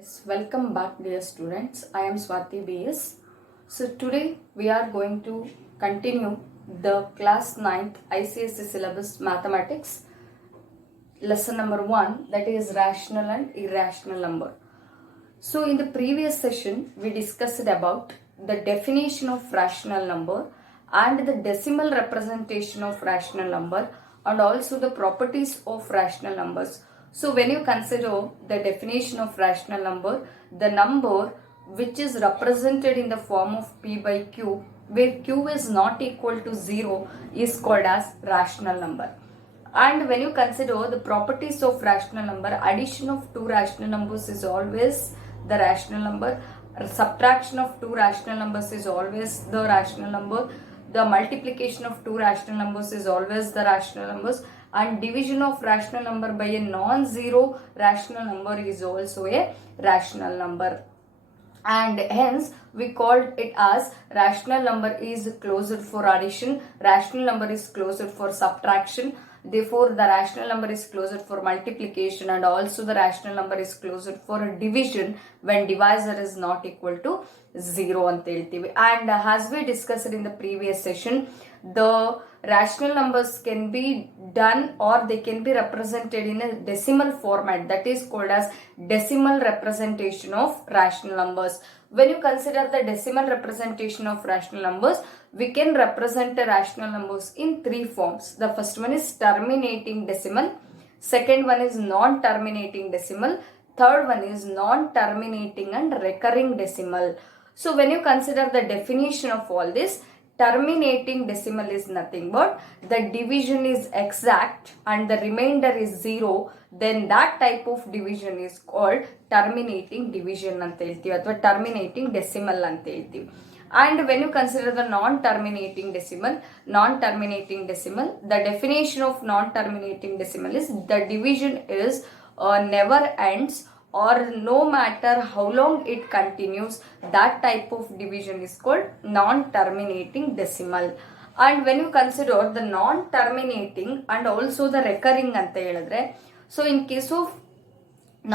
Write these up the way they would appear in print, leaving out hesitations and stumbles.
Yes, welcome back dear students. I am Swati BS. So today we are going to continue the class 9th ICSE syllabus mathematics lesson number 1, that is rational and irrational number. So in the previous session we discussed about the definition of rational number and the decimal representation of rational number and also the properties of rational numbers. So when you consider the definition of rational number, the number which is represented in the form of p by q, where q is not equal to 0, is called as rational number. And when you consider the properties of rational number, addition of two rational numbers is always the rational number, subtraction of two rational numbers is always the rational number, the multiplication of two rational numbers is always the rational numbers, and division of rational number by a non-zero rational number is also a rational number. And hence we called it as rational number is closer for addition, rational number is closer for subtraction, therefore the rational number is closer for multiplication, and also the rational number is closer for division when divisor is not equal to 0 ಅಂತ ಹೇಳ್ತೀವಿ. And as we discussed in the previous session, the rational numbers can be done or they can be represented in a decimal format, that is called as decimal representation of rational numbers. When you consider the decimal representation of rational numbers, we can represent the rational numbers in three forms. The first one is terminating decimal, second one is non-terminating decimal, third one is non-terminating and recurring decimal. So when you consider the definition of all this, terminating decimal is nothing but the division is exact and the remainder is 0, then that type of division is called terminating division ಅಂತ ಹೇಳ್ತೀವಿ ಅಥವಾ terminating decimal ಅಂತ ಹೇಳ್ತೀವಿ. And when you consider the non-terminating decimal, the definition of non-terminating decimal is the division is never ends, or no matter how long it continues, that type of division is called non-terminating decimal. And when you consider the non-terminating and also the recurring anta heladre, so in case of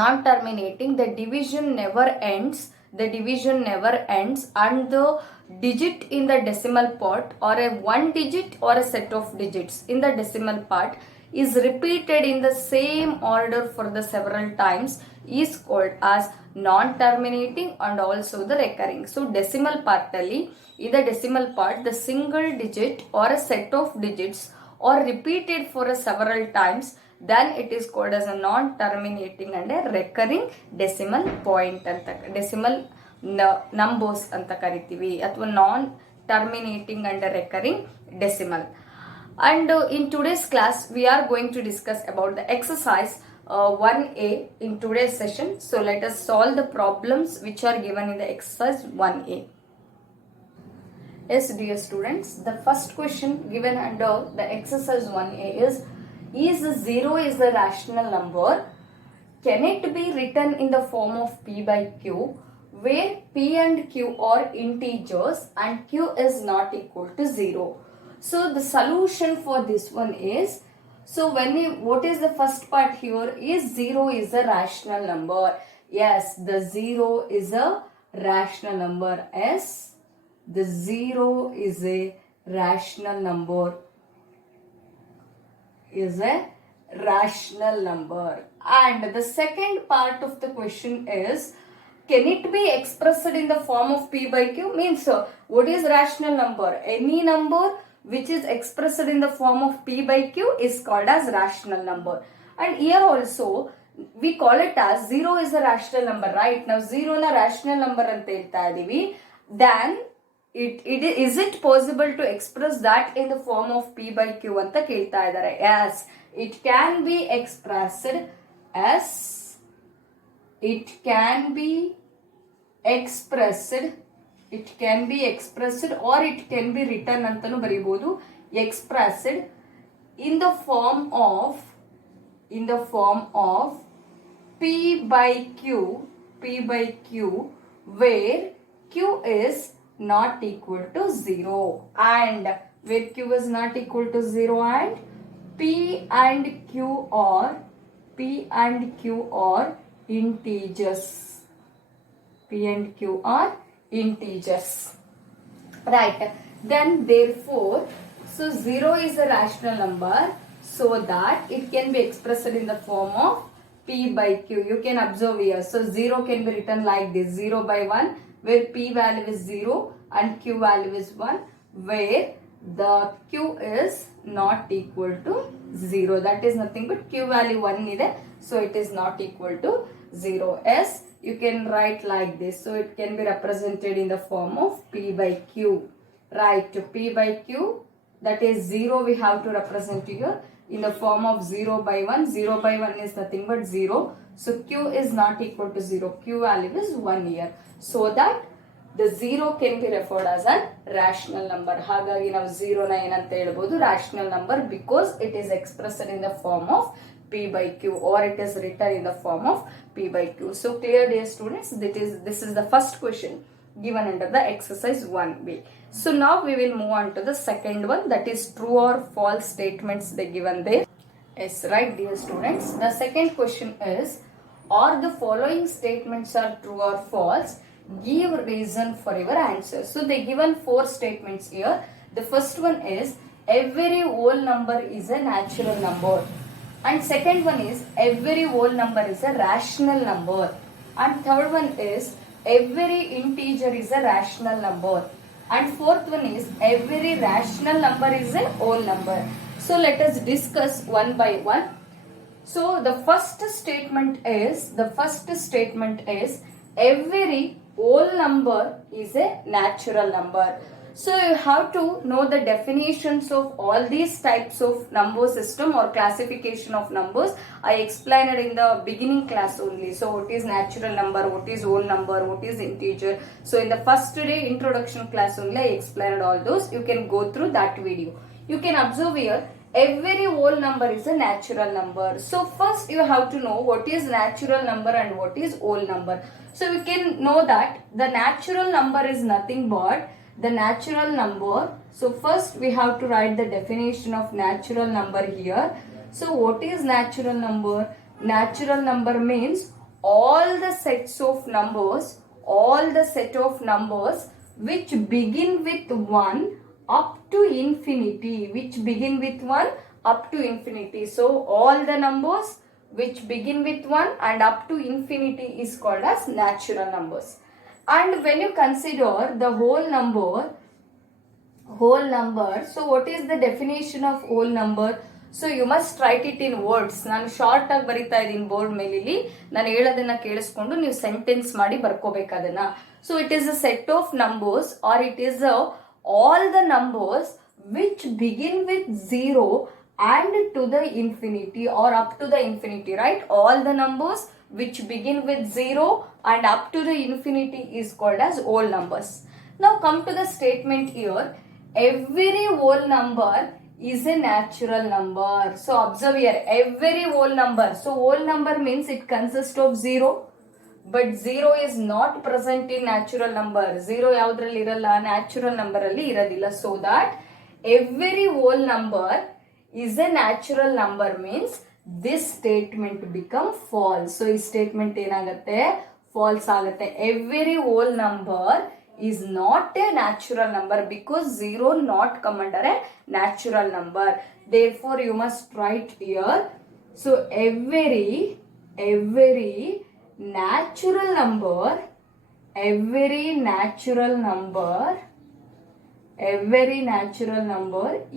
non-terminating, the division never ends, and the digit in the decimal part or a one digit or a set of digits in the decimal part is repeated in the same order for the several times is called as non-terminating and also the recurring. So decimal part alli, in the decimal part the single digit or a set of digits are repeated for a several times, then it is called as a non-terminating and a recurring decimal point anta, decimal numbers anta kariತೀವಿ ಅಥವಾ non-terminating and a recurring decimal. And in today's class we are going to discuss about the exercise 1a in today's session. So let us solve the problems which are given in the exercise 1a. Yes dear students, the first question given under the exercise 1a is 0 is a rational number? Can it be written in the form of p by q, where p and q are integers and q is not equal to 0? So the solution for this one is, so what is the first part here is 0 is a rational number. Yes, the 0 is a rational number. Yes, the 0 is a rational number. And the second part of the question is, can it be expressed in the form of p by q? Means what is rational number? Any number which is expressed in the form of p by q is called as rational number. And here also we call it as 0 is a rational number, right? Now 0 na rational number anta ಹೇಳ್ತಾ ಇದೀವಿ, then is it possible to express that in the form of p by q anta ಕೇಳ್ತಾ ಇದ್ದಾರೆ. Yes, it can be expressed as, it can be expressed or it can be written ಅಂತನೂ ಬರೀಬಹುದು, expressed in the form of p by q where q is not equal to 0, and where q is not equal to 0 and p and q are integers. P and Q are integers. Right. Then therefore, so 0 is a rational number, so that it can be expressed in the form of P by Q. You can observe here. So 0 can be written like this, 0 by 1, where P value is 0 and Q value is 1, where the Q is not equal to 0. That is nothing but Q value 1 is there, so it is not equal to 0. S you can write like this. So it can be represented in the form of P by Q. Right, to P by Q, that is 0 we have to represent here in the form of 0 by 1. 0 by 1 is nothing but 0. So Q is not equal to 0. Q value is 1 here. So that the 0 can be referred as a rational number. ಹಾಗಾಗಿ ನಾವು 0 ನ ಏನಂತ ಹೇಳ್ಬೋದು, rational number, because it is expressed in the form of P by Q, or it is written in the form of P by Q. So clear, dear students, this is the first question given under the exercise 1B. So now we will move on to the second one, that is true or false statements they given there. Yes, right, dear students. The second question is, are the following statements are true or false? Give reason for your answer. So they given 4 statements here. The first one is, every whole number is a natural number. And second one is, every whole number is a rational number. And third one is, every integer is a rational number. And fourth one is, every rational number is a whole number. So let us discuss one by one. So the first statement is, every whole number is a natural number. So you have to know the definitions of all these types of number system or classification of numbers. I explained it in the beginning class only. So what is natural number, what is whole number, what is integer. So in the first day introduction class only I explained all those. You can go through that video. You can observe here, every whole number is a natural number. So first you have to know what is natural number and what is whole number. So we can know that the natural number is nothing but the natural number. So first we have to write the definition of natural number here. So what is natural number? Natural number means all the set of numbers which begin with 1 up to infinity, So all the numbers which begin with 1 and up to infinity is called as natural numbers. And when you consider the whole number, so what is the definition of whole number? So you must write it in words. ನಾನು short ಆಗಿ ಬರಿತಾ ಇದ್ದೀನಿ board ಮೇಲೆ. ಇಲ್ಲಿ ನಾನು ಹೇಳೋದನ್ನ ಕೇಳಿಸ್ಕೊಂಡು ನೀವು ಸೆಂಟೆನ್ಸ್ ಮಾಡಿ ಬರ್ಕೋಬೇಕು ಅದನ್ನ. So it is a set of numbers, or it is all the numbers which begin with 0 and to the infinity or up to the infinity, right? All the numbers which begin with 0 and up to the infinity is called as whole numbers. Now come to the statement here, every whole number is a natural number. So observe here, every whole number. So whole number means it consists of 0, but 0 is not present in natural number. 0 ಯಾವುದ್ರಲ್ಲಿ ಇರಲ್ಲ, natural number ಅಲ್ಲಿ ಇರೋದಿಲ್ಲ. So that every whole number is a natural number means this statement become false. So ಈ statement ಏನಾಗುತ್ತೆ, false ಆಗುತ್ತೆ. Every whole number is not a natural number because 0 not come under a natural number. Therefore you must write here, so every natural number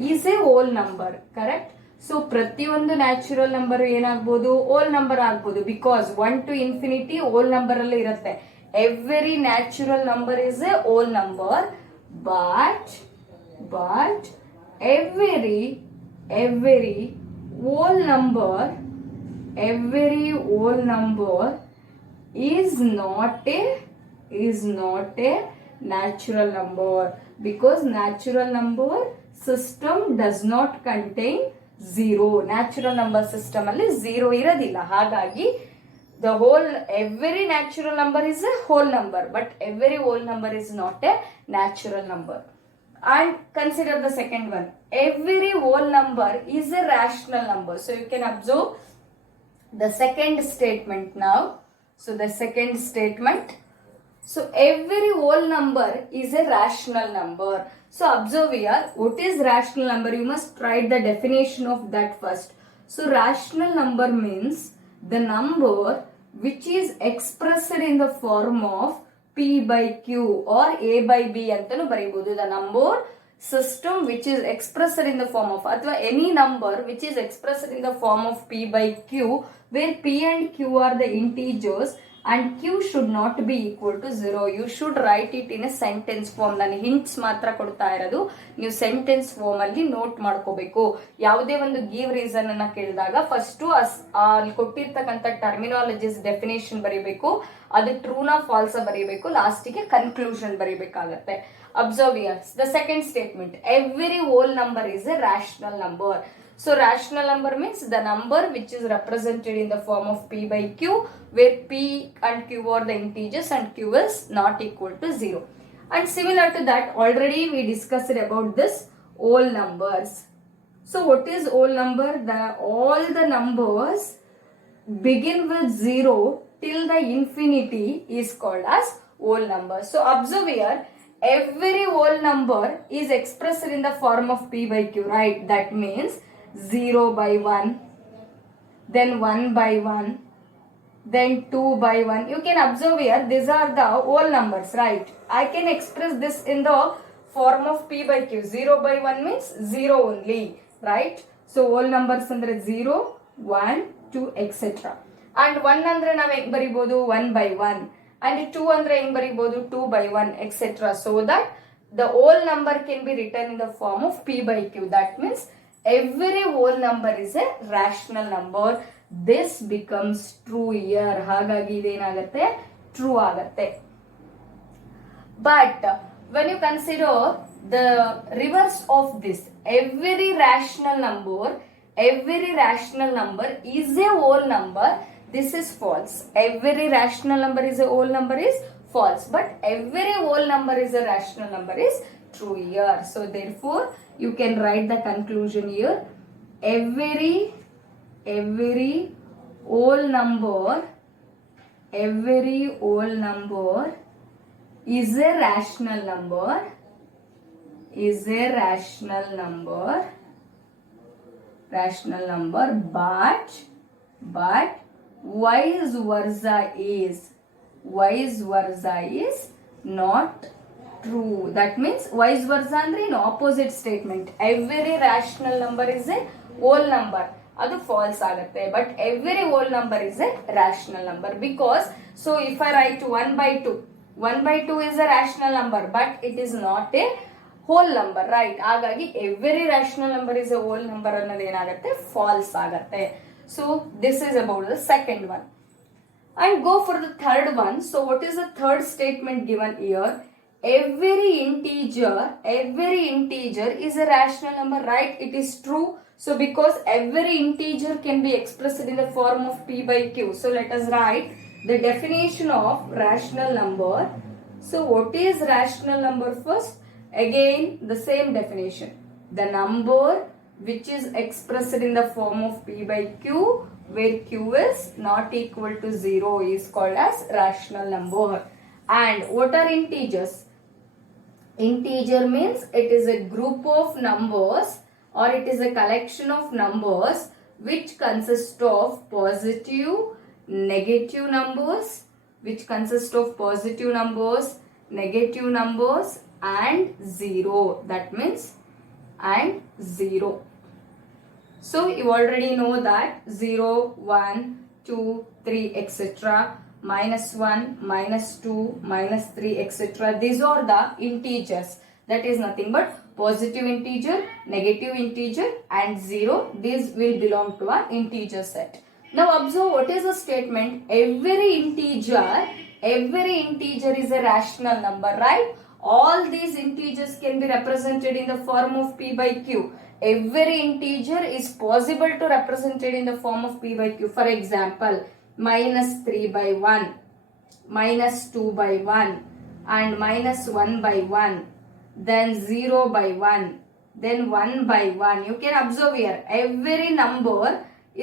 is a whole number, correct? So ಪ್ರತಿಯೊಂದು natural number ಏನಾಗಬಹುದು, whole number ಆಗಬಹುದು, because 1 to infinity whole number ಅಲ್ಲಿ ಇರುತ್ತೆ. Every natural number is a whole number, but every whole number is not a natural number, because natural number system does not contain 0. Natural number system alli 0 iradilla. ಹಾಗಾಗಿ the every natural number is a whole number, but every whole number is not a natural number. And consider the second one, every whole number is a rational number. So you can observe the second statement now. So the second statement, So every whole number is a rational number. So observe here, what is rational number? You must write the definition of that first. So rational number means the number which is expressed in the form of P by Q or A by B ಅಂತನೂ ಬರೀಬಹುದು. The number system which is expressed in the form of, ಅಥವಾ any number which is expressed in the form of P by Q, where P and Q are the integers and Q should not be equal to 0. You should write it in a sentence form. ನಾನು hints ಮಾತ್ರ ಕೊಡ್ತಾ ಇರೋದು, ನೀವು sentence form ಅಲ್ಲಿ note ಮಾಡ್ಕೋಬೇಕು. ಯಾವುದೇ ಒಂದು give reason ಅನ್ನ ಕೇಳಿದಾಗ ಫಸ್ಟ್ ಅಲ್ಲಿ ಕೊಟ್ಟಿರ್ತಕ್ಕಂಥ ಟರ್ಮಿನಾಲಜೀಸ್ ಡೆಫಿನೇಷನ್ ಬರೀಬೇಕು, ಅದು ಟ್ರೂನಾ ಫಾಲ್ಸ್ ಬರೀಬೇಕು, ಲಾಸ್ಟಿಗೆ conclusion ಬರೀಬೇಕಾಗತ್ತೆ. Observe here, the second statement, every whole number is a rational number. So rational number means the number which is represented in the form of P by Q, where P and Q are the integers and Q is not equal to 0. And similar to that, already we discussed about this whole numbers. So what is whole number? All the numbers begin with 0 till the infinity is called as whole number. So observe here, every whole number is expressed in the form of P by Q, right? That means 0 by 1, then 1 by 1, then 2 by 1. You can observe here, these are the whole numbers, right? I can express this in the form of P by Q. 0 by 1 means 0 only, right? So whole numbers andre 0, 1, 2, etc. And 1 andre ನಾವು ಹೆಂಗ್ ಬರಿಬಹುದು? 1 by 1. And 2 andre ಹೆಂಗ್ ಬರಿಬಹುದು? 2 by 1, etc. So that the whole number can be written in the form of P by Q. That means every whole number is a rational number. This becomes true here. ಹಾಗಾಗಿ ಇದೇನಾಗುತ್ತೆ? True ಆಗುತ್ತೆ. But when you consider the reverse of this, every rational number is a whole number. This is false. Every rational number is a whole number is false. But every whole number is a rational number is true here. So therefore, you can write the conclusion here. Every whole number is a rational number. But vice versa is not true. That means vice versa andre in opposite statement. Every rational number is a whole number, adu false agutte. But every whole number is a rational number, because so if I write 1 by 2, 1 by 2 is a rational number, but it is not a whole number, right? ಹಾಗಾಗಿ every rational number is a whole number ಅನ್ನೋದು ಏನಾಗುತ್ತೆ? false ಆಗುತ್ತೆ. So this is about the second one. And go for the third one. So what is the third statement given here? Every integer is a rational number, right? It is true. So because every integer can be expressed in the form of P by Q. So let us write the definition of rational number. So what is rational number first? Again the same definition. The number which is expressed in the form of P by Q, where Q is not equal to 0 is called as rational number. And what are integers? Integer means it is a group of numbers, or it is a collection of numbers which consist of positive, negative numbers, and 0. That means and 0. So you already know that 0, 1, 2, 3, etc. -1, -2, -3, etc. These are the integers. That is nothing but positive integer, negative integer and 0. These will belong to an integer set. Now observe what is the statement. Every integer is a rational number, right? All these integers can be represented in the form of P by Q. Every integer is possible to represent it in the form of P by Q. For example, -3 by 1, -2 by 1, and -1 by 1, then 0 by 1, then 1 by 1. You can observe here, every number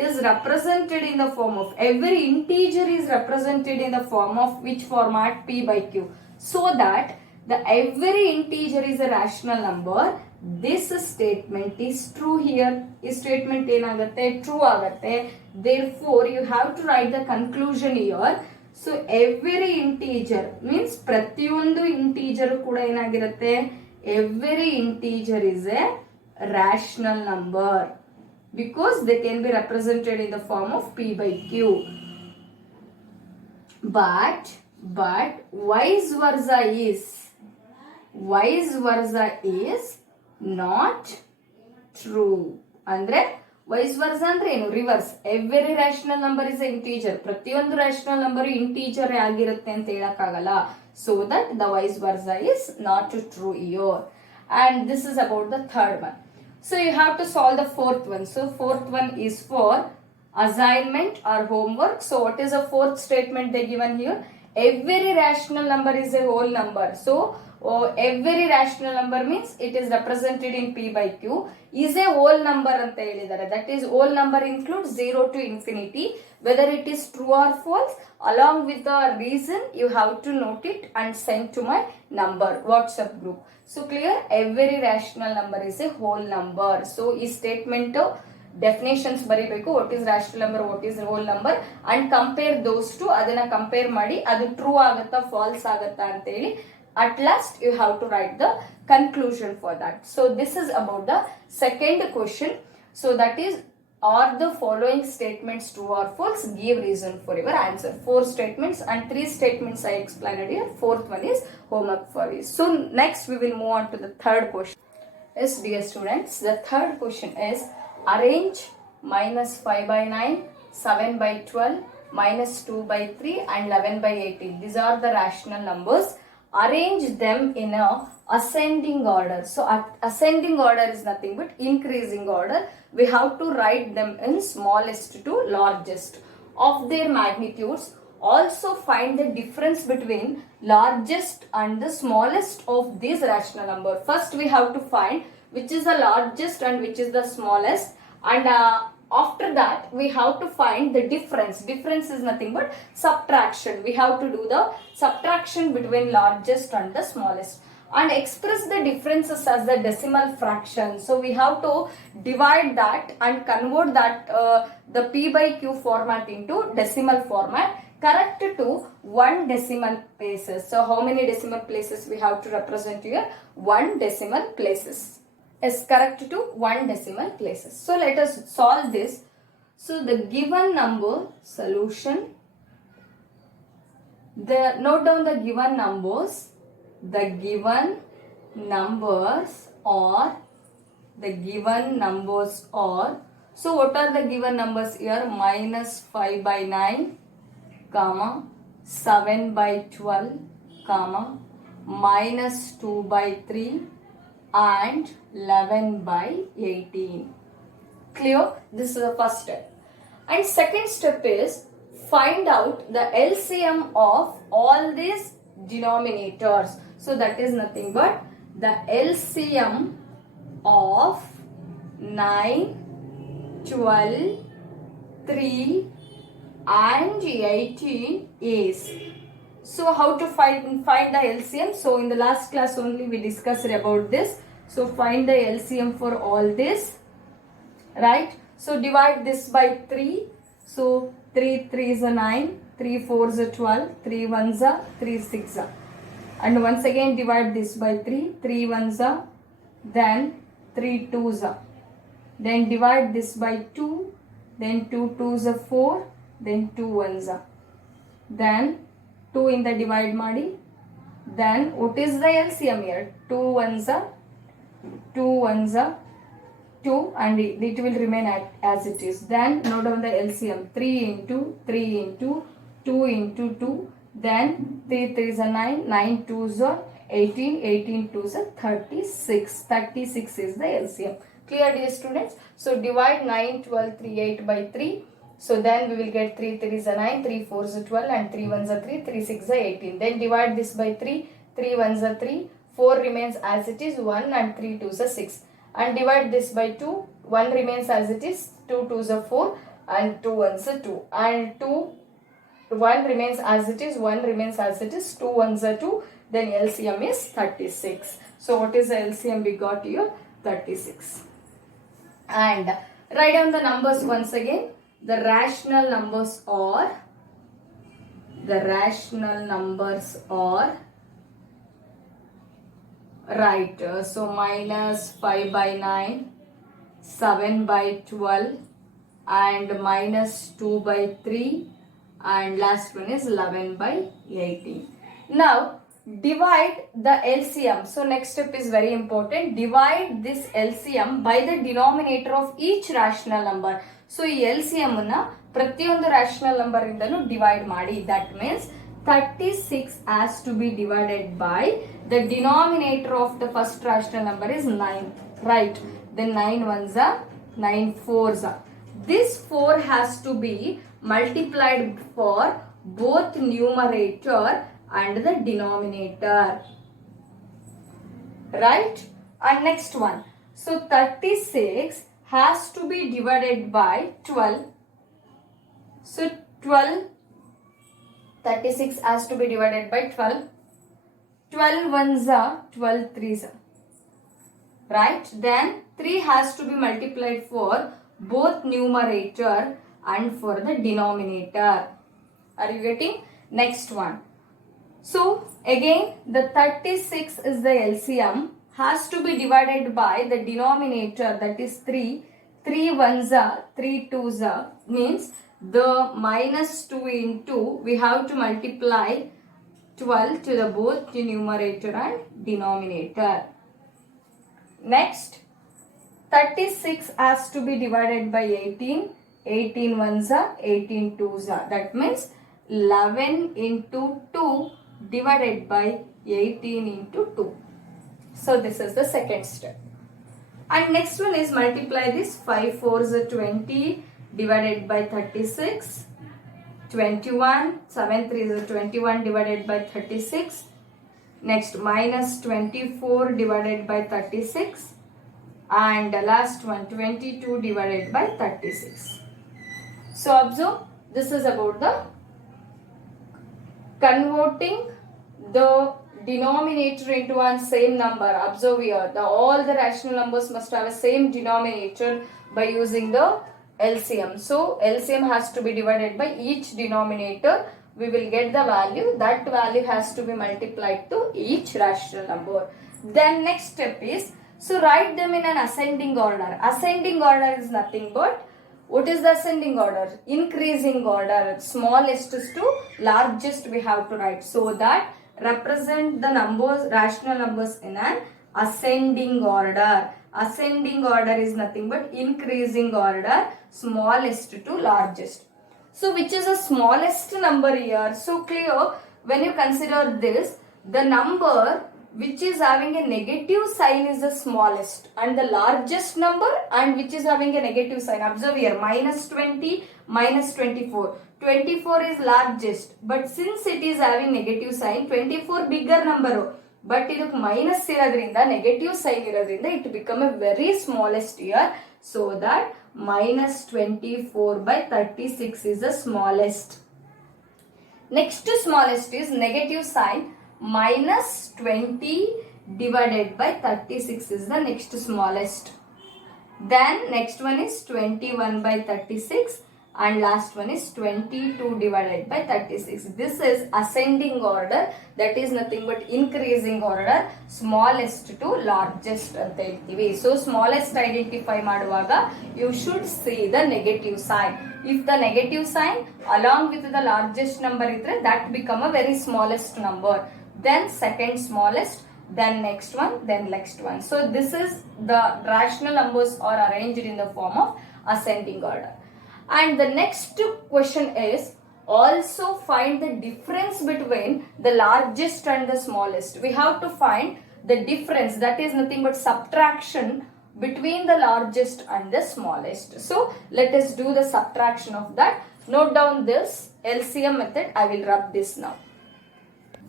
is represented in the form of, every integer is represented in the form of which format? P by Q. So that the every integer is a rational number. This statement is true here. This statement ಏನಾಗುತ್ತೆ? True ಆಗುತ್ತೆ. Therefore, you have to write the conclusion here. So, every integer means ಪ್ರತಿಯೊಂದು integer ಕೂಡ ಏನಾಗಿರುತ್ತೆ? Every integer is a rational number because they can be represented in the form of P by Q. But vice versa is not true. Andre vice versa andre ಏನು? Reverse. Every rational number is an integer. ಪ್ರತಿಯೊಂದು rational number integer ಆಗಿರುತ್ತೆ ಅಂತ ಹೇಳಕ್ಕಾಗಲ್ಲ. So that the vice versa is not true here. And this is about the third one. So you have to solve the fourth one. So fourth one is for assignment or homework. So what is the fourth statement they given here? Every rational number is a whole number. So every rational number means it is represented in P by Q is a whole number anta helidare. That is whole number includes 0 to infinity. Whether it is true or false, along with the reason you have to note it and send to my number WhatsApp group. So clear? Every rational number is a whole number. So is statement definitions ಬರಿಬೇಕು. What is rational number, what is whole number, and compare those two. ಅದನ್ನ compare ಮಾಡಿ ಅದು true ಆಗುತ್ತಾ falls ಆಗುತ್ತಾ ಅಂತ ಹೇಳಿ at last you have to write the conclusion for that. So this is about the second question. So that is, are the following statements true or false? Give reason for your answer. 4 statements and 3 statements I explained here. Fourth one is homework for you. So next we will move on to the third question. Yes, dear students, the third question is arrange minus 5 by 9, 7 by 12, minus 2 by 3 and 11 by 18. These are the rational numbers. Arrange them in a ascending order. So ascending order is nothing but increasing order. We have to write them in smallest to largest of their magnitudes. Also find the difference between largest and the smallest of these rational number. First we have to find which is the largest and which is the smallest, and after that we have to find the difference. Difference is nothing but subtraction. We have to do the subtraction between largest and the smallest and express the differences as the decimal fraction. So we have to divide that and convert that the P by Q format into decimal format correct to 1 decimal places. So how many decimal places we have to represent here? 1 decimal places is correct to 1 decimal places. So let us solve this. So the given number solution, note down the given numbers. The given numbers are so what are the given numbers here? Minus 5 by 9 comma 7 by 12 comma minus 2 by 3 and 11 by 18. Clear? This is the first step. And second step is find out the LCM of all these denominators. So that is nothing but the LCM of 9, 12, 3 and 18 is. So how to find the LCM? So in the last class only we discussed about this. So find the LCM for all this, right? So divide this by 3. So 3 3 is a 9, 3 4 is a 12, 3 1 is a 3 6 is a. And once again divide this by 3, 3 1 is a, then 3 2 is a. Then divide this by 2, then 2 2 is a 4, then 2 1 is a. Then 2 in the divide madi. Then what is the LCM here? 2 1s are 2 1s are 2 and it will remain as it is. Then note down the LCM. 3 into 3 into 2 into 2. Then 3 3 is a 9, 9 2s are 18, 18 2s are 36. 36 is the LCM. Clear, dear students? So divide 9, 12, 3, 8 by 3. So then we will get 3 3 is a 9, 3 4 is a 12 and 3 1 is a 3, 3 6 is a 18. Then divide this by 3, 3 1 is a 3, 4 remains as it is 1 and 3 2 is a 6. And divide this by 2, 1 remains as it is, 2 2 is a 4 and 2 ones are 2, and 2, 1 remains as it is, 1 remains as it is, 2 ones are 2, then LCM is 36. So what is the LCM we got here? 36. And write down the numbers once again. The rational numbers are right. So minus 5 by 9, 7 by 12, and minus 2 by 3, and last one is 11 by 18. Now divide the LCM. So next step is very important. Divide this LCM by the denominator of each rational number. So ಈ LCM ಅನ್ನ ಪ್ರತಿಯೊಂದು rational number ಇಂದನೂ divide ಮಾಡಿ. That means 36 has to be divided by the denominator of the first rational number is 9. Right. Then 9 ones are 9 fours are. This 4 has to be multiplied for both numerator and the denominator. Right? And next one. So 36 has to be divided by 12. So 36 has to be divided by 12. 12 ones are 12 threes are. Right? Then 3 has to be multiplied for both numerator and for the denominator. Are you getting? Next one. So again the 36 is the LCM, has to be divided by the denominator, that is 3. 3 ones are 3 twos are, means the minus 2 into we have to multiply 12 to the both the numerator and denominator. Next 36 has to be divided by 18. 18 ones are 18 twos are, that means 11 into 2 divided by 18 into 2. So this is the second step. And next one is multiply this. 5 fours are 20 divided by 36. 21. 7 threes are 21 divided by 36. Next minus 24 divided by 36. And the last one 22 divided by 36. So observe, this is about the converting the denominator into one same number. Observe here, all the rational numbers must have a same denominator by using the LCM. So LCM has to be divided by each denominator. We will get the value. That value has to be multiplied to each rational number. Then next step is, so write them in an ascending order. Ascending order is nothing but, what is the ascending order? Increasing order. Smallest to largest we have to write. So that represent the numbers, rational numbers in an ascending order. Ascending order is nothing but increasing order, smallest to largest. So which is the smallest number here? So clear, when you consider this, the number which is having a negative sign is the smallest, and the largest number and which is having a negative sign. Observe here, minus 20, minus 24. 24 is largest, but since it is having negative sign, 24 bigger number, but idukku minus iradrinda, negative sign iradrinda, it become a very smallest here. So that minus 24 by 36 is the smallest. Next to smallest is negative sign. Minus 20 divided by 36 is the next smallest. Then next one is 21 by 36, and last one is 22 divided by 36. This is ascending order, that is nothing but increasing order, smallest to largest anta heltivi. So smallest identify maduvaga you should see the negative sign. If the negative sign along with the largest number idre, that become a very smallest number. Then second smallest, then next one, then next one. So this is the rational numbers are arranged in the form of ascending order. And the next question is, also find the difference between the largest and the smallest. We have to find the difference, that is nothing but subtraction between the largest and the smallest. So let us do the subtraction of that. Note down this LCM method. I will rub this now.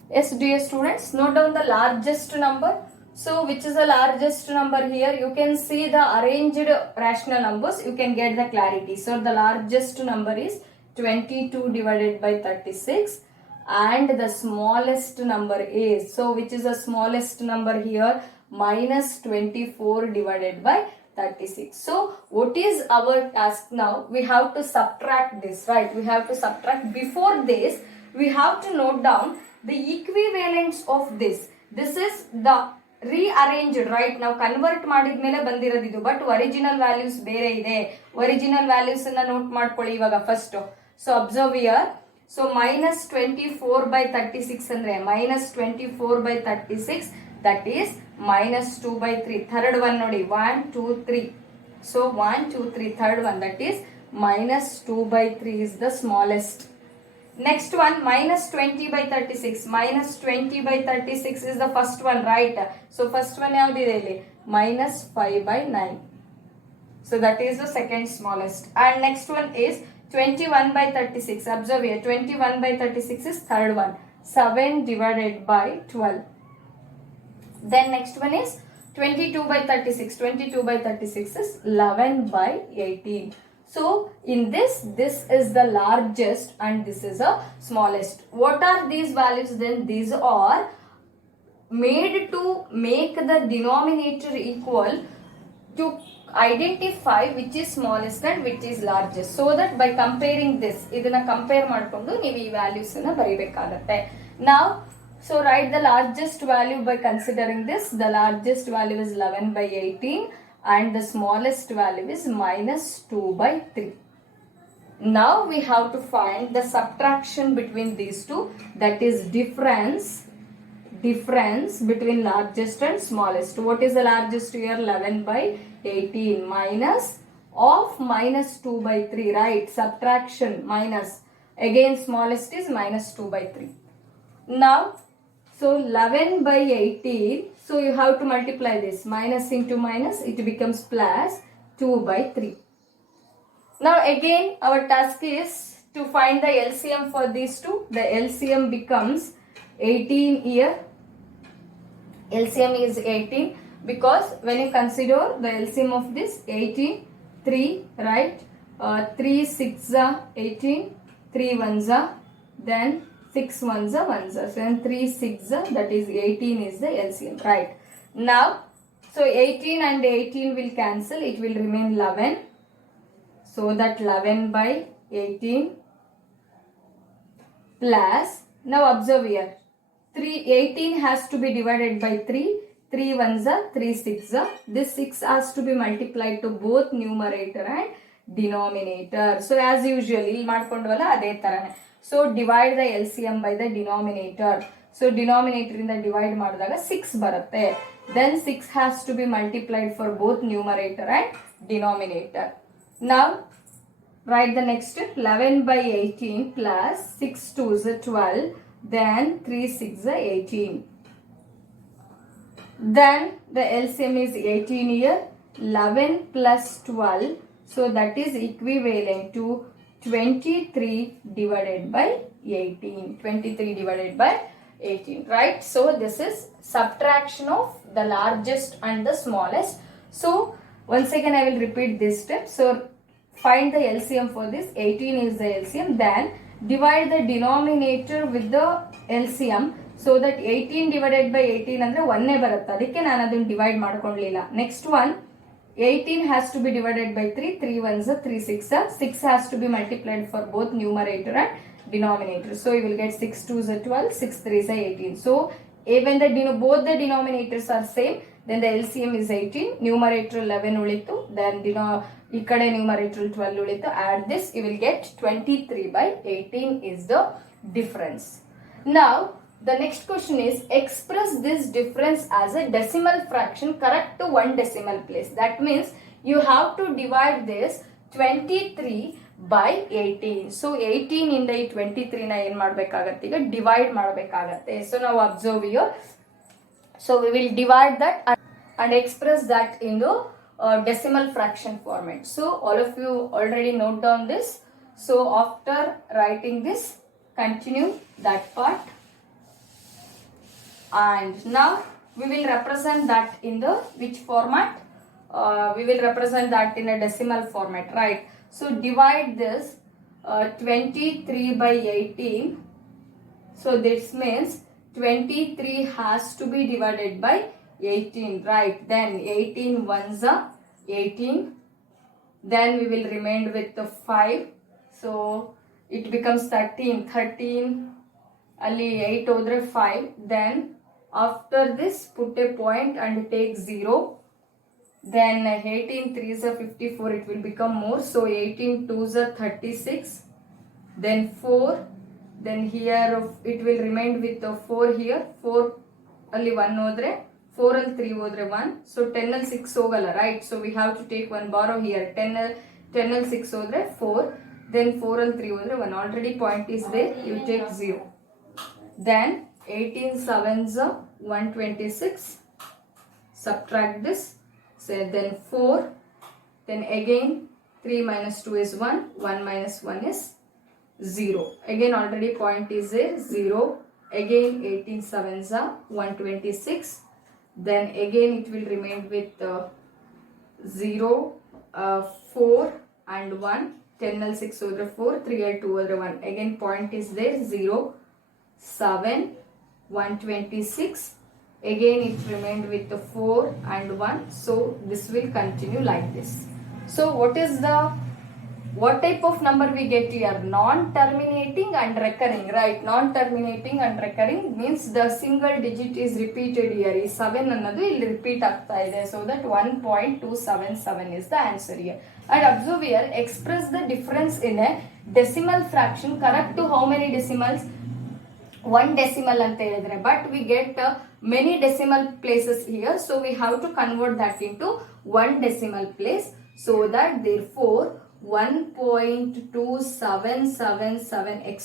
Yes, dear students, note down the largest number. So which is the largest number here? You can see the arranged rational numbers, you can get the clarity. So the largest number is 22 divided by 36 and the smallest number is, so which is the smallest number here? Minus 24 divided by 36. So what is our task now? We have to subtract this, right? We have to subtract. Before this, we have to note down the equivalents of this. This is the rearranged, right? ನಾವು convert ಮಾಡಿದ್ಮೇಲೆ ಬಂದಿರೋದು ಇದು, but original values ಬೇರೆ ಇದೆ. Original values ಅನ್ನ note ಮಾಡ್ಕೊಳ್ಳಿ ಇವಾಗ first. So observe here. So minus 24 by 36 ಅಂದ್ರೆ minus 24 by 36, that is minus 2 by 3. Third one ನೋಡಿ, 1 2 3. So 1 2 3, third one, that is minus 2 by 3 is the smallest. Next one, minus 20 by 36. Minus 20 by 36 is the first one, right? So first one yavudiದೆ ಇಲ್ಲಿ? Minus 5 by 9. So that is the second smallest. And next one is 21 by 36. Observe here, 21 by 36 is third one. 7 divided by 12. Then next one is 22 by 36. 22 by 36 is 11 by 18. So in this is the largest and this is the smallest. What are these values then? These are made to make the denominator equal to identify which is smallest and which is largest. So that by comparing this, ಇದನ್ನ compare ಮಾಡಿಕೊಂಡು ನೀವು ಈ values ಅನ್ನ ಬರೀಬೇಕಾಗುತ್ತೆ. Now, so write the largest value by considering this. The largest value is 11 by 18. And the smallest value is minus 2 by 3. Now we have to find the subtraction between these two, that is difference between largest and smallest. What is the largest here? 11 by 18 minus of minus 2 by 3, right? Subtraction minus, again smallest is minus 2 by 3. Now, so 11 by 18, so you have to multiply this, minus into minus, it becomes plus 2 by 3. Now again our task is to find the LCM for these two. The LCM becomes 18 here. LCM is 18 because when you consider the LCM of this 18, 3, right? 3 6 are 18, 3 1s are, then 6 1s are 1s are. So 3 6 are, that is 18 is the LCM, right? Now, so 18 and 18 will cancel, it will remain 11. So that 11 by 18 plus, now observe here, 18 has to be divided by 3. 3 1s are, 3 6 are. This 6 has to be multiplied to both numerator and denominator. So as usually ಮಾಡ್ಕೊಂಡ್ವಲ್ಲ ಅದೇ ತರನೇ. So divide the LCM by the denominator. So denominator ಇಂದ divide ಮಾಡಿದಾಗ 6 ಬರುತ್ತೆ. Then 6 has to be multiplied for both numerator and denominator. Now write the next 11 by 18 plus 6 2s are 12. Then 3 6 are 18. Then the LCM is 18 here. 11 plus 12. So that is equivalent to 23 divided by 18. 23 divided by 18, right? So this is subtraction of the largest and the smallest. So once again I will repeat this step. So find the LCM for this. 18 is the LCM. Then divide the denominator with the LCM. So that 18 divided by 18 ಅಂದ್ರೆ 1 ಬರುತ್ತೆ, ಅದಕ್ಕೆ ನಾನು ಅದನ್ನು divide ಮಾಡ್ಕೊಳ್ಳಲಿಲ್ಲ. Next one 18 has to be divided by 3. 3 1s are, 3 6 are. 6 has to be multiplied for both numerator and denominator. So you will get 6 2s are 12, 6 3s are 18. So even both the denominators are same, then the LCM is 18. Numerator 11 ಉಳಿತು, then ಈ ಕಡೆ numerator 12 ಉಳಿತು. Add this, you will get 23 by 18 is the difference. Now the next question is express this difference as a decimal fraction correct to one decimal place. That means you have to divide this 23 by 18. So 18 ಇಂದ ಈ 23 ನ ಏನು ಮಾಡಬೇಕಾಗುತ್ತೆ, ಈಗ divide ಮಾಡಬೇಕಾಗುತ್ತೆ. So now observe here. So we will divide that and express that into decimal fraction format. So all of you already note down this. So after writing this, continue that part. And now we will represent that in the which format? We will represent that in a decimal format, right? So divide this 23 by 18. So this means 23 has to be divided by 18, right? Then 18 ones are 18. Then we will remain with the 5. So it becomes 13. 13 ali 8 hodre 5. Then after this put a point and take 0. Then 18 3s are 54, it will become more. So 18 2s are 36. Then 4. Then here it will remain with the 4 here. 4 ಅಲ್ಲಿ 1 ಹೋದ್ರೆ 4 ಅಲ್ಲಿ 3 ಹೋದ್ರೆ 1. So 10 ಅಲ್ಲಿ 6 ಹೋಗಲ್ಲ, right? So we have to take one borrow here. 10 ಅಲ್ಲಿ 6 ಹೋದ್ರೆ 4. Then 4 ಅಲ್ಲಿ 3 ಹೋದ್ರೆ 1. Already point is there. You take 0. Then 18 7s are 126. Subtract this. So then 4. Then again 3 minus 2 is 1. 1 minus 1 is 0. Again already point is there, 0. Again 18 7s are 126. Then again it will remain with 0, 4 and 1. 10 al 6 over 4, 3 al 2 over 1. Again point is there, 0, 7, 126. Again it remained with the 4 and 1. So this will continue like this. So what type of number we get here? Non-terminating and recurring, right? Non-terminating and recurring means the single digit is repeated here. Is 7 annadu illi repeat agta ide. So that 1.277 is the answer here. And observe here, express the difference in a decimal fraction correct to how many decimals? 1 decimal anta helidre, but we get many decimal places here. So we have to convert that into 1 decimal place. So that therefore 1.2777 etc.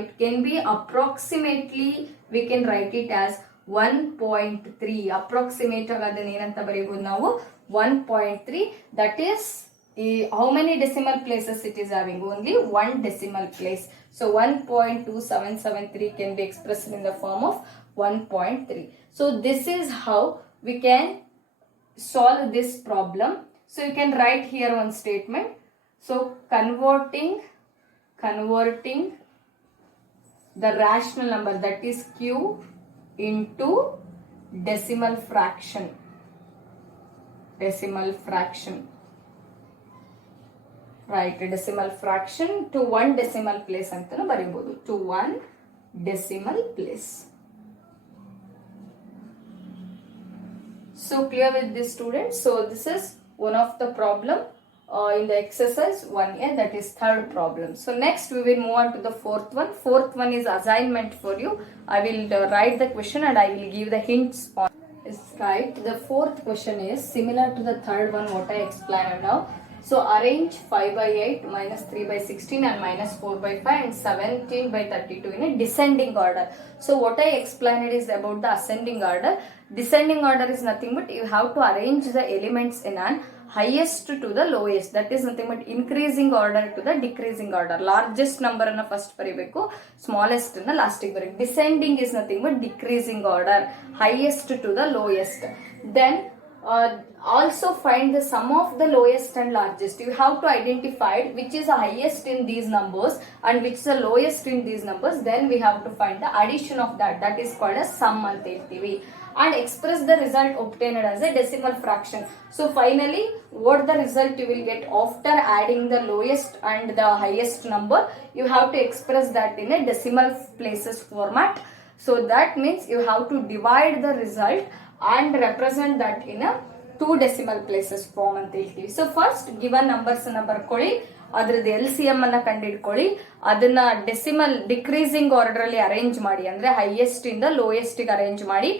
It can be approximately, we can write it as 1.3. Approximate agadane enanta barebodu ನಾವು 1.3. That is how many decimal places it is having? Only 1 decimal place. So 1.2773 can be expressed in the form of 1.3. So this is how we can solve this problem. So you can write here one statement. So converting the rational number, that is q, into decimal fraction. Right, decimal fraction to 1 decimal place antanu baribodu. To 1 decimal place. So clear with this, students? So this is one of the problem in the exercise 1A, that is third problem. So next we will move on to the fourth one. Fourth one is assignment for you. I will write the question and I will give the hints on. Right, the fourth question is similar to the third one what I explained now. So arrange 5 by 8 minus 3 by 16 and minus 4 by 5 and 17 by 32 in a descending order. So what I explained is about the ascending order. Descending order is nothing but you have to arrange the elements in an highest to the lowest. That is nothing but increasing order to the decreasing order. Largest number na first baribeku, smallest na last ಗೆ ಬರಬೇಕು. Descending is nothing but decreasing order, highest to the lowest. Then also find the sum of the lowest and largest. You have to identify which is the highest in these numbers and which is the lowest in these numbers. Then we have to find the addition of that. That is called as sum anta helತೀವಿ. And express the result obtained as a decimal fraction. So finally what the result you will get after adding the lowest and the highest number, you have to express that in a decimal places format. So that means you have to divide the result and represent that in a 2 decimal places form ಅಂತ ಹೇಳ್ತೀವಿ. So first given numbers ಅನ್ನ ಬರ್ಕೊಳ್ಳಿ, ಅದ್ರದ್ದು LCM ಅನ್ನ ಕಂಡುಹಿಡ್ಕೊಳ್ಳಿ, ಅದನ್ನ decimal decreasing order ಅಲ್ಲಿ arrange ಮಾಡಿ, ಅಂದ್ರೆ ಹೈಯೆಸ್ಟ್ ಇಂದ ಲೋಯೆಸ್ಟ್ ಗೆ ಅರೇಂಜ್ ಮಾಡಿ.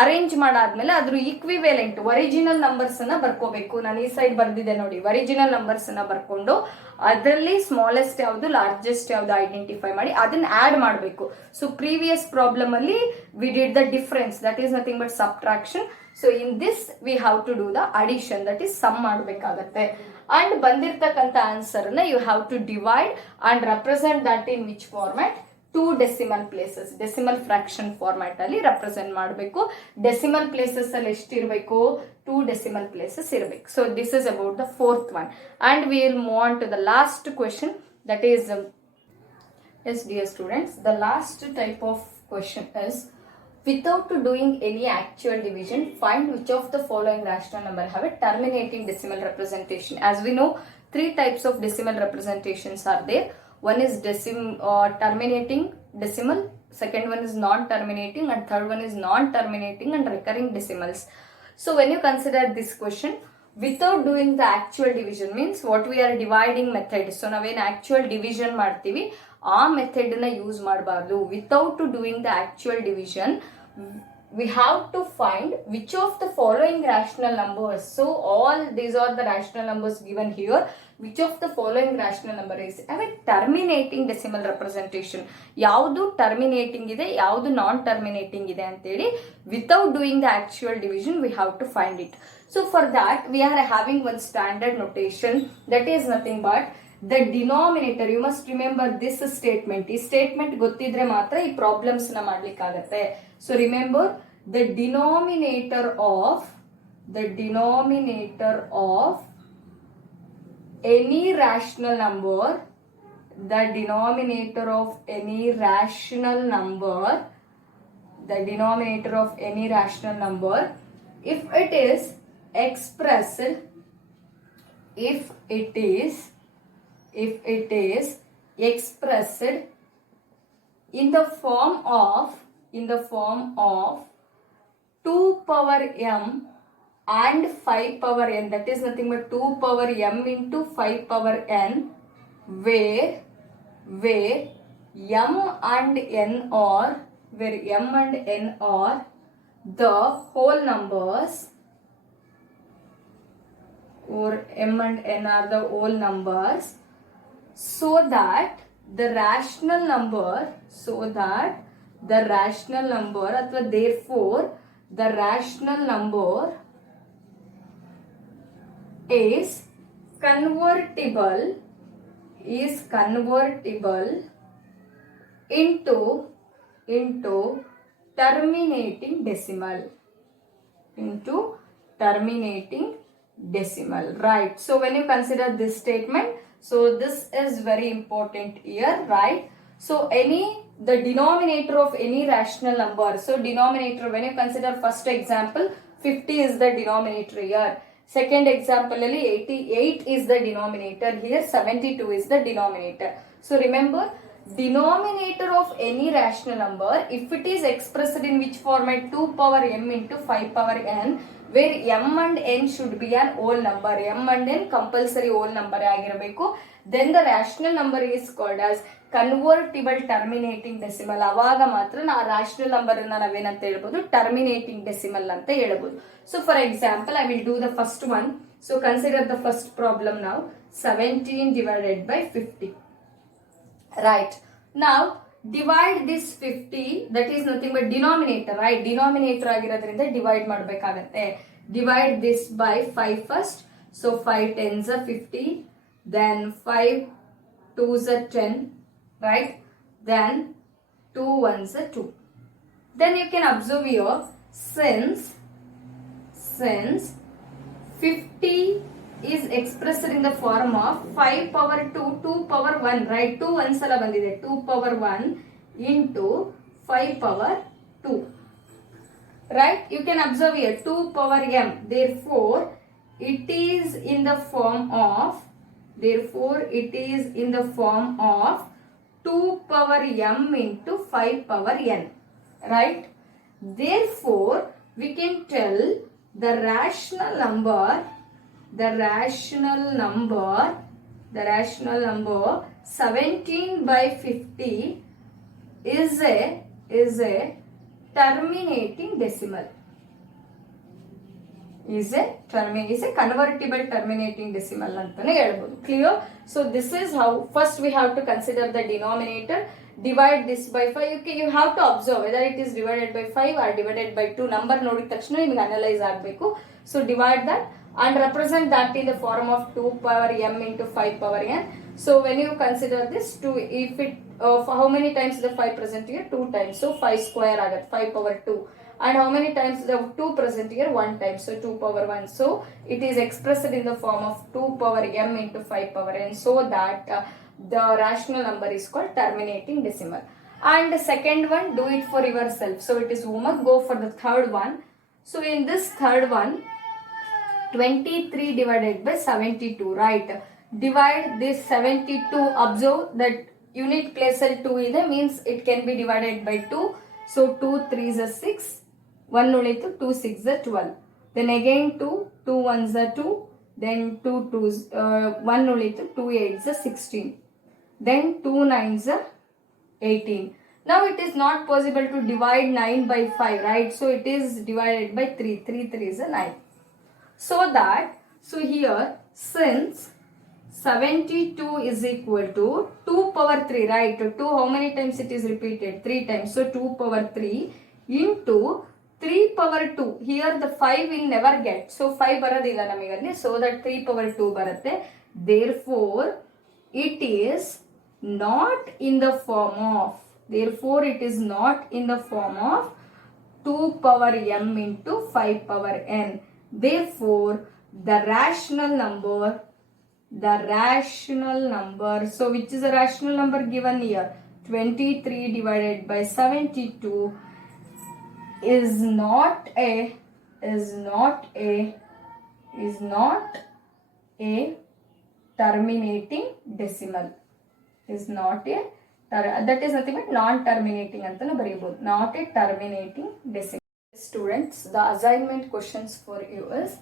ಅರೇಂಜ್ ಮಾಡಾದ್ಮೇಲೆ ಅದ್ರ ಈಕ್ವಿವೆಲೆಂಟ್ ಒರಿಜಿನಲ್ ನಂಬರ್ಸ್ ಅನ್ನ ಬರ್ಕೋಬೇಕು. ನಾನು ಈ ಸೈಡ್ ಬರ್ದಿದೆ ನೋಡಿ, ಒರಿಜಿನಲ್ ನಂಬರ್ಸ್ ಅನ್ನ ಬರ್ಕೊಂಡು ಅದರಲ್ಲಿ ಸ್ಮಾಲೆಸ್ಟ್ ಯಾವ್ದು ಲಾರ್ಜೆಸ್ಟ್ ಯಾವ್ದು ಐಡೆಂಟಿಫೈ ಮಾಡಿ ಅದನ್ನ ಆಡ್ ಮಾಡಬೇಕು. ಸೊ ಪ್ರೀವಿಯಸ್ ಪ್ರಾಬ್ಲಮ್ ಅಲ್ಲಿ we did the difference, that is nothing but subtraction. So in this we have to do the addition, that is sum ಮಾಡಬೇಕಾಗತ್ತೆ. ಅಂಡ್ ಬಂದಿರ್ತಕ್ಕಂಥ ಆನ್ಸರ್ ನ you have to divide and represent that in which format? 2 decimal places, decimal fraction format ಅಲ್ಲಿ represent ಮಾಡಬೇಕು. Decimal places ಅಲ್ಲಿ ಎಷ್ಟು ಇರಬೇಕು? 2 decimal places ಇರಬೇಕು. So this is about the fourth one and we will move on to the last question, that is yes dear students, the last type of question is, without doing any actual division, find which of the following rational number have a terminating decimal representation. As we know, 3 types of decimal representations are there. One is terminating decimal, second one is non-terminating, and third one is non-terminating and recurring decimals. So when you consider this question, without doing the actual division means what we are dividing method. So ನಾವೇನು actual division ಮಾಡ್ತೀವಿ ಆ method ನ use ಮಾಡಬಾರ್ದು. Without doing the actual division we have to find which of the following rational numbers. So all these are the rational numbers given here. Which of the following rational number is have a terminating decimal representation. ಯಾವುದು terminating ಇದೆ, ಯಾವುದು ನಾನ್ terminating ಇದೆ ಅಂತೇಳಿ without doing the actual division we have to find it. So for that we are having one standard notation, that is nothing but the denominator. You must remember this statement. ಈ statement ಗೊತ್ತಿದ್ರೆ ಮಾತ್ರ ಈ problems ನ ಮಾಡ್ಲಿಕ್ಕಾಗತ್ತೆ. So remember the denominator of any rational number, the denominator of any rational number, if it is expressed in the form of 2 power m and 5 power n, that is nothing but 2 power m into 5 power n, where m and n are the whole numbers, or m and n are the whole numbers, so that the rational number athwa therefore the rational number is convertible into terminating decimal, right? So when you consider this statement, so this is very important here, right? So the denominator of any rational number, so denominator, when you consider first example 50 is the denominator here, second example 88 is the denominator here, 72 is the denominator. So remember, denominator of any rational number, if it is expressed in which format, 2 power m into 5 power n, where m and n should be an whole number, m and n compulsory whole number ಆಗಿರಬೇಕು, then the rational number is called as convertible terminating decimal. ಅವಾಗ ಮಾತ್ರ ಆ rational number ಅನ್ನ ನಾವೇನಂತ ಹೇಳ್ಬೋದು, terminating decimal ಅಂತ ಹೇಳ್ಬೋದು. So for example, I will do the first one. So consider the first problem now, 17 divided by 50. Right, now divide this 50, that is nothing but denominator, right? Denominator ಆಗಿರೋದ್ರಿಂದ divide ಮಾಡಬೇಕಾಗತ್ತೆ. Divide this by 5 first. So 5 tens are 50, then 5 twos are 10, right? Then 2 ones are 2. Then you can observe here, since 50 is expressed in the form of 5 power 2, 2 power 1, right? 2 ones alla bandide, 2 power 1 into 5 power 2, right? You can observe here 2 power m, therefore it is in the form of 2 power m into 5 power n, right? Therefore we can tell the rational number 17 by 50 is a terminating decimal, is a convertible terminating decimal ಅಂತಾನೆ ಹೇಳ್ಬೋದು. Clear? So this is how first we have to consider the denominator. Divide this by 5. Okay, you have to observe whether it is divided by 5 or divided by 2. Number ನೋಡಿದ ತಕ್ಷಣ ನಿಮಗೆ analyse ಆಗಬೇಕು. So divide that and represent that in the form of 2 power m into 5 power n. So when you consider this 2, if it for how many times the 5 present here? 2 times. So 5 square agat 5 power 2. And how many times the 2 present here? 1 time. So 2 power 1. So it is expressed in the form of 2 power m into 5 power n, so that the rational number is called terminating decimal. And the second one, do it for yourself. So it is homework. Go for the third one. So in this third one, 23 divided by 72, right? Divide this 72. Observe that unit place 2 is there, means it can be divided by 2. So 2 3 is 6, 1 ulitu, 2 6 is 12. Then again 2, 2 1 is 2, then 2 2 is 1 ulitu, 2 8 is 16. Then 2 9 is 18. Now it is not possible to divide 9 by 5, right? So it is divided by 3. 3 3 is 9. So that, so here, since 72 is equal to 2 power 3, right? 2 how many times it is repeated? 3 times. So 2 power 3 into 3 power 2. Here the 5 will never get. So 5 baradilla namigalli. So that 3 power 2 baratte. Therefore, it is not in the form of, therefore it is not in the form of 2 power m into 5 power n. Therefore, the rational number, so which is the rational number given here? 23 divided by 72 is not a terminating decimal. Is not a, that is nothing but non-terminating antanu bariyabodu. Not a terminating decimal. Students, the assignment questions for you is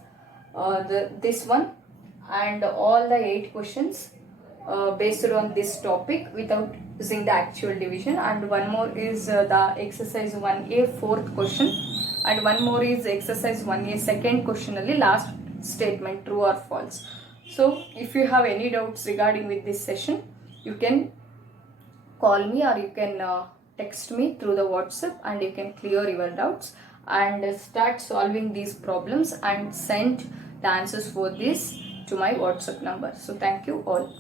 this one and all the 8 questions based on this topic without using the actual division, and one more is the exercise 1A 4th question, and one more is exercise 1A 2nd question only, last statement true or false. So if you have any doubts regarding with this session, you can call me or you can text me through the WhatsApp, and you can clear your doubts and start solving these problems and send the answers for this to my WhatsApp number. So thank you all.